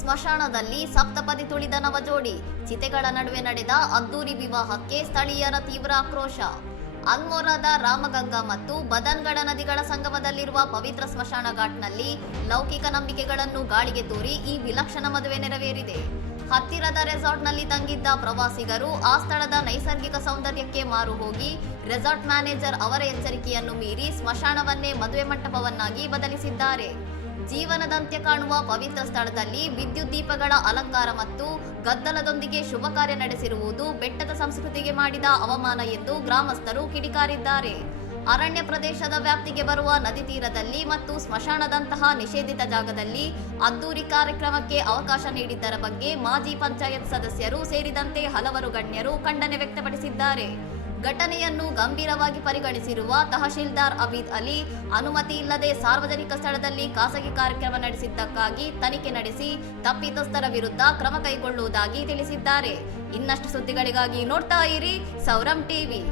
ಸ್ಮಶಾನದಲ್ಲಿ ಸಪ್ತಪದಿ ತುಳಿದ ನವಜೋಡಿ, ಚಿತೆಗಳ ನಡುವೆ ನಡೆದ ಅದ್ದೂರಿ ವಿವಾಹಕ್ಕೆ ಸ್ಥಳೀಯರ ತೀವ್ರ ಆಕ್ರೋಶ. ಅಲ್ಮೋರಾದ ರಾಮಗಂಗಾ ಮತ್ತು ಬದನ್ಗಢ ನದಿಗಳ ಸಂಗಮದಲ್ಲಿರುವ ಪವಿತ್ರ ಸ್ಮಶಾನ ಘಾಟ್ನಲ್ಲಿ ಲೌಕಿಕ ನಂಬಿಕೆಗಳನ್ನು ಗಾಳಿಗೆ ತೂರಿ ಈ ವಿಲಕ್ಷಣ ಮದುವೆ ನೆರವೇರಿದೆ. ಹತ್ತಿರದ ರೆಸಾರ್ಟ್ನಲ್ಲಿ ತಂಗಿದ್ದ ಪ್ರವಾಸಿಗರು ಆ ಸ್ಥಳದ ನೈಸರ್ಗಿಕ ಸೌಂದರ್ಯಕ್ಕೆ ಮಾರು ಹೋಗಿ ರೆಸಾರ್ಟ್ ಮ್ಯಾನೇಜರ್ ಅವರ ಎಚ್ಚರಿಕೆಯನ್ನು ಮೀರಿ ಸ್ಮಶಾನವನ್ನೇ ಮದುವೆ ಮಂಟಪವನ್ನಾಗಿ ಬದಲಿಸಿದ್ದಾರೆ. ಜೀವನದಂತ್ಯ ಕಾಣುವ ಪವಿತ್ರ ಸ್ಥಳದಲ್ಲಿ ವಿದ್ಯುತ್ ದೀಪಗಳ ಅಲಂಕಾರ ಮತ್ತು ಗದ್ದಲದೊಂದಿಗೆ ಶುಭ ಕಾರ್ಯ ನಡೆಸಿರುವುದು ಬೆಟ್ಟದ ಸಂಸ್ಕೃತಿಗೆ ಮಾಡಿದ ಅವಮಾನ ಎಂದು ಗ್ರಾಮಸ್ಥರು ಕಿಡಿಕಾರಿದ್ದಾರೆ. ಅರಣ್ಯ ಪ್ರದೇಶದ ವ್ಯಾಪ್ತಿಗೆ ಬರುವ ನದಿ ತೀರದಲ್ಲಿ ಮತ್ತು ಸ್ಮಶಾನದಂತಹ ನಿಷೇಧಿತ ಜಾಗದಲ್ಲಿ ಅದ್ದೂರಿ ಕಾರ್ಯಕ್ರಮಕ್ಕೆ ಅವಕಾಶ ನೀಡಿದ್ದರ ಬಗ್ಗೆ ಮಾಜಿ ಪಂಚಾಯತ್ ಸದಸ್ಯರು ಸೇರಿದಂತೆ ಹಲವರು ಗಣ್ಯರು ಖಂಡನೆ ವ್ಯಕ್ತಪಡಿಸಿದ್ದಾರೆ. ಘಟನೆಯನ್ನು ಗಂಭೀರವಾಗಿ ಪರಿಗಣಿಸಿರುವ ತಹಶೀಲ್ದಾರ್ ಅಬೀದ್ ಅಲಿ, ಅನುಮತಿ ಇಲ್ಲದೆ ಸಾರ್ವಜನಿಕ ಸ್ಥಳದಲ್ಲಿ ಖಾಸಗಿ ಕಾರ್ಯಕ್ರಮ ನಡೆಸಿದ್ದಕ್ಕಾಗಿ ತನಿಖೆ ನಡೆಸಿ ತಪ್ಪಿತಸ್ಥರ ವಿರುದ್ಧ ಕ್ರಮ ಕೈಗೊಳ್ಳುವುದಾಗಿ ತಿಳಿಸಿದ್ದಾರೆ. ಇನ್ನಷ್ಟು ಸುದ್ದಿಗಳಿಗಾಗಿ ನೋಡ್ತಾ ಇರಿ ಸೌರಂ ಟಿವಿ.